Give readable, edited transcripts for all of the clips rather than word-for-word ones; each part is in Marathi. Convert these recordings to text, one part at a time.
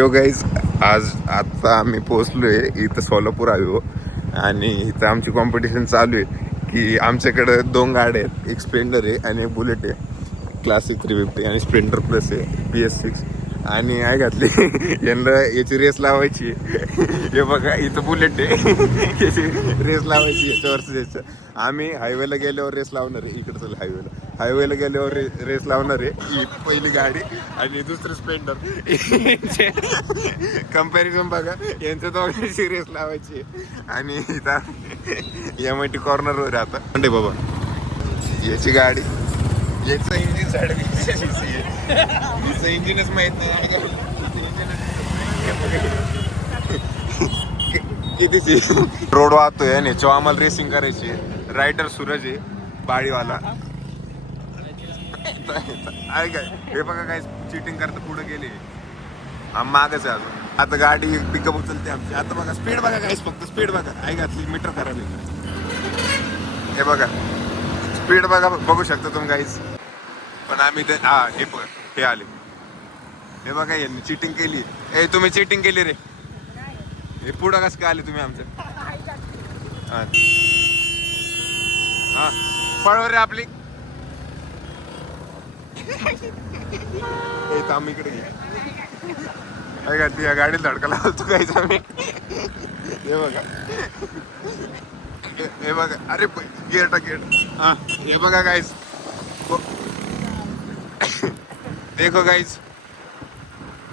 यो गाईज आज आता आम्ही पोहोचलोय इथं सोलापूर आलो आणि इथं आमची कॉम्पिटिशन चालू आहे की आमच्याकडं 2 गाड्या आहेत, एक स्प्लेंडर आहे आणि एक बुलेट आहे, क्लासिक 350 आणि स्प्लेंडर प्लस आहे PS6 आणि आहे घातली यांना याची रेस लावायची हे बघा इथं बुलेट आहे याची रेस लावायची याच्यावरच याचं आम्ही हायवेला गेल्यावर रेस लावणार आहे. इकडं चल हायवेला गेल्यावर रेस लावणार आहे. ही पहिली गाडी आणि दुसरं स्प्लेंडर कंपॅरिझन बघा यांच्या दोघांची रेस लावायची आणि इथं MIT कॉर्नरवर आता म्हणजे बाबा याची गाडी याचं इंजिन 350cc आहे. हिचं इंजिनच माहित नाही कितीची रोड वाहतोय आणि याच्यावर आम्हाला रेसिंग करायची. रायडर सूरज आहे बाळीवाला. काय हे बघा काय चिटिंग करता पुढे गेले मागच आहे अजून. आता गाडी पिकअप उचलते आमची. आता बघा स्पीड बघा काय फक्त स्पीड बघा. आई घातली मीटर खराब आहे. हे बघा स्पीड बघा बघू शकता तुम्ही गाईज. पण आम्ही ते हे बघा हे आले हे बघा यांनी चिटिंग केली. तुम्ही चिटिंग केली रे. हे पुढं कसं काय आले तुम्ही आमच्या. हा पळव रे आपली. आम्ही इकडे घ्या ती या गाडीला धडका लावतो काहीच आम्ही. हे बघा हे बघा अरे गेट हा हे बघा गाईज. देखो गाइस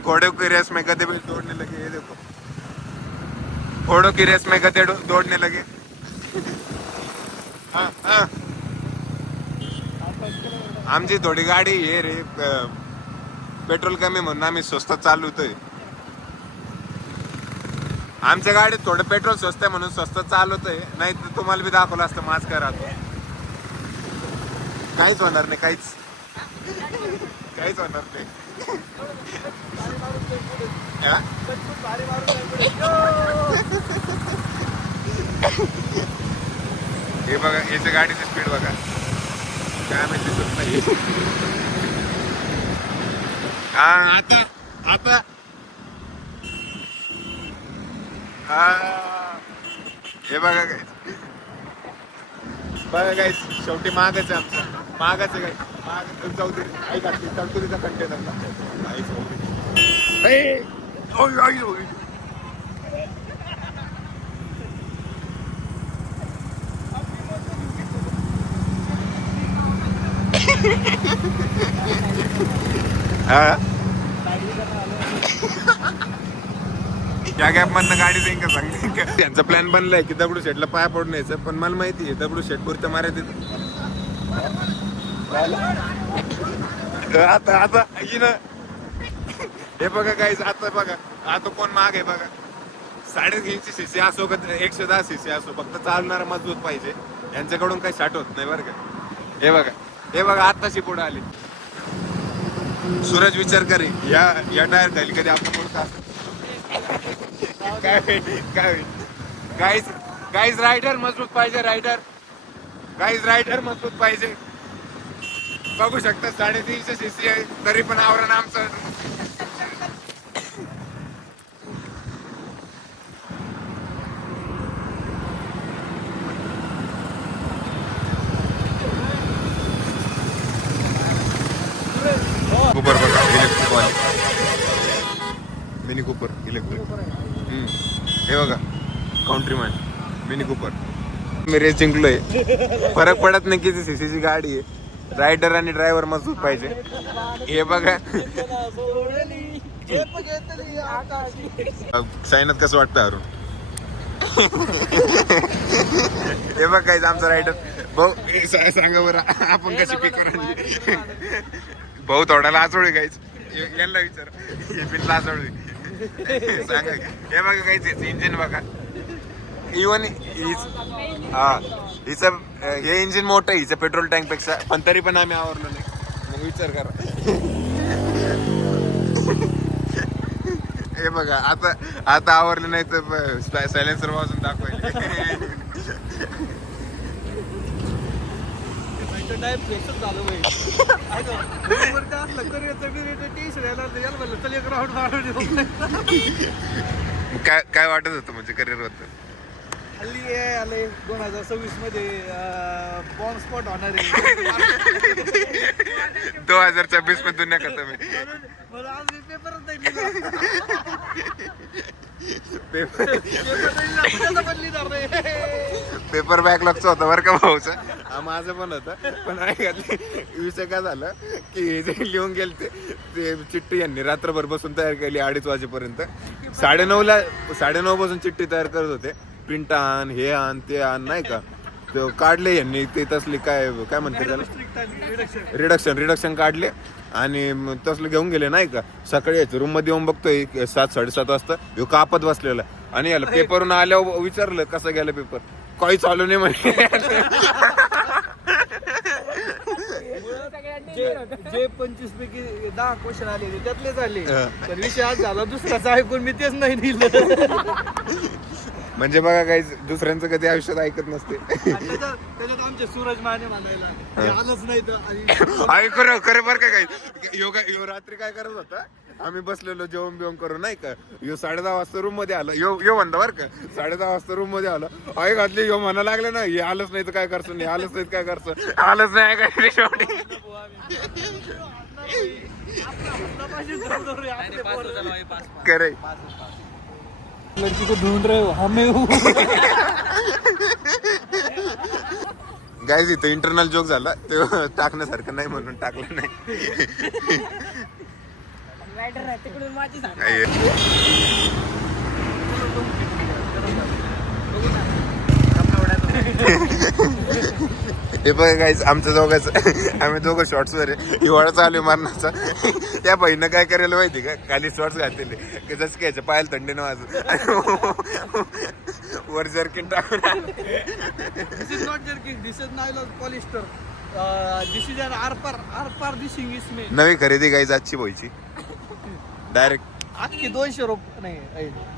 घोड़ों की रेस में गधे भी दौड़ने लगे. ये देखो घोड़ों की रेस में गधे दौड़ने लगे. हाँ हाँ आमची थोडी गाडी हे रे पेट्रोल कमी म्हणून आम्ही स्वस्त चालवतोय. आमच्या गाडीत थोडं पेट्रोल स्वस्त आहे म्हणून स्वस्त चालवतोय. नाही तर तुम्हाला बी दाखवलं असतं माझ करा. काहीच होणार नाही काहीच होणार नाही. हे बघा याच्या गाडीची स्पीड बघा काय माहिती दिसत नाही. आता आता हे बघा काय बघा काय शेवटी मागच आहे आमचं. मागच आहे काय माग चौधरी आई घातली चौधरीचा कंटेनर आई या गॅप मधनं गाडी जाईन का सांगते. त्यांचा प्लॅन बनलाय की दगडू शेटला पाया पडून यायचं. पण मला माहिती आहे दगडू शेट पुरतं मारायचं. आता आता हे बघा काहीच आता बघा आता कोण माग आहे बघा. 350cc असो का 110cc असो फक्त चालणारा मजबूत पाहिजे. यांच्याकडून काही साठ होत नाही बरं का. हे बघा आताशी पुढे आले. सूरज विचार करे या टायर खाली कधी आपण पुढचा काय गाईज रायडर मजबूत पाहिजे. रायडर मजबूत पाहिजे. बघू शकता 350cc आहे तरी पण आवरण आमचं. कुपर बघा इलेक्ट्रिक वाले मिनी कुपर इलेक्ट्रिक. हे बघा काउंट्रीमॅन मिनी कुपर. मी रेस जिंकलोय. फरक पडत नाही किती सीसीची गाडी आहे. रायडर आणि ड्रायव्हर मजबूत पाहिजे. हे बघा सायनात कसं वाटतं अरुण. हे बघ काय आमचा रायडर भाऊ सांगा बरं आपण कशी पिक करू. भाऊ थोडा लाचोळी काहीच यांना विचार हे बिन लाचोळी सांगा. हे बघा काहीच इंजिन बघा. इवन हिचं हे इंजिन मोठं हिचं पेट्रोल टँक पेक्षा पण तरी पण आम्ही आवरलो नाही. मग विचार करा. हे बघा आता आवरलं नाही तर सायलेन्सर वाजून दाखवायला. व्हायचं डायरेक्ट फ्लेक्सच झालं भाई असलं करिअरचं टेन्शन यायला याला म्हणलं चल एक राऊंड मारून काय वाटत होतं म्हणजे करिअर बद्दल? हल्ली हे आले 2026 मध्ये बॉम्ब स्पॉट होणार आहे 2026 में दुनिया खत्म है. म्हणून आज मी पेपरच नाही लिहिला पेपर बॅकलॉगचा होता बरं का भाऊचा. माझं पण होतं पण विषय काय झालं की जे लिहून गेले ते चिठ्ठी यांनी रात्रभर बसून तयार केली 2:30 वाजेपर्यंत. 9:30 पासून चिठ्ठी तयार करत होते. प्रिंट आण, हे आण, ते आण, नाही का. ते काढले यांनी ते तसली काय म्हणते त्याला रिडक्शन काढले आणि तसलं घेऊन गेले नाही का. सकाळी यायचं रूम मध्ये येऊन बघतोय 7-7:30 वाजता ह्यो कापत बसलेला आणि याला पेपरवरून आल्यावर विचारलं कसं गेलं पेपर. काही चालू नाही म्हणे. जे 25 पैकी 10 क्वेश्चन आले त्यातले झाले तर विषय आज झाला दुसराच ऐकून मी तेच नाही दिलं. म्हणजे बघा काही दुसऱ्यांचं कधी आयुष्यात ऐकत नसते. त्याच्यात आमचे सूरज माने म्हणायला आलंच नाही तर खरं बरं का काही यो रात्री काय करत होता. आम्ही बसलेलो जेवण बिवण करून नाही का. यो 10:30 वाजता रूम मध्ये आला. यो म्हणता बरं का 10:30 वाजता रूम मध्ये आला. आई घातली यो म्हणा लागले ना हे आलंच नाही तर काय करतो, नाही आलंच नाही काय करतो, आलंच नाही काय शेवटी. करे लड़की को ढूंढ रहे हो हमें गाईज इथं इंटरनल जोक झाला ते टाकण्यासारखं नाही म्हणून टाकलं नाही. हे बघा गाईज आमच्या दोघांचं आम्ही दोघं शॉर्ट्सवर आहे. हिवाळा चालू आहे मारण्याचा. त्या बहिणीनं काय करायला माहिती का खाली शॉर्ट्स घातलेले की जसं घ्यायचं पायाला थंडीनं वाजून वर जर्किन टाकून. This is not jerkin, this is nylon polyester, this is आर दिसिंग इसमें. नवी खरेदी गाईज आजची व्हायची डायरेक्ट आजची 200 रुपये नाही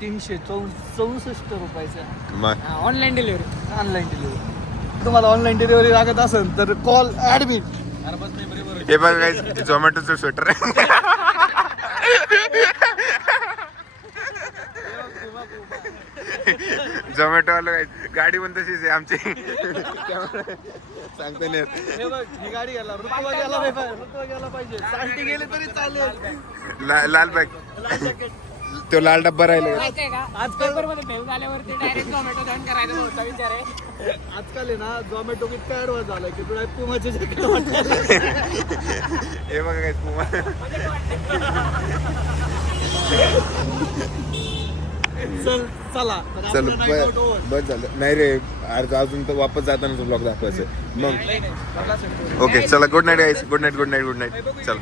364 रुपयाचं मग ऑनलाईन डिलिव्हरी. तुम्हाला ऑनलाईन डिलिव्हरी लागत असेल तर कॉल ऍडमिट. हे बघा गाईज झोमॅटोचं स्वेटर आहे. झोमॅटो वाला गाडी पण तशीच आहे आमची. सांगता नाही. हे बघ ही गाडी घ्यायला रुतबा गेला पाहिजे. सांगते गेले तरी चालेल. लाल बॅग तो लाल डब्बा राहिला. आज पेपर मध्ये फेल झाल्यावरती डायरेक्ट झोमॅटो जॉईन करायचा होता विचार आहे. आजकाल आहे ना झोमॅटो इतका ऍडव्हान्स झालाय की तुला पुमाचे जॅकेट वाटतं. हे बघा काय पुमा. चला चल बस झालं नाही रे अजून तर वापस जाताना ब्लॉग दाखवायचं मग. ओके चला good night guys. Good night चला.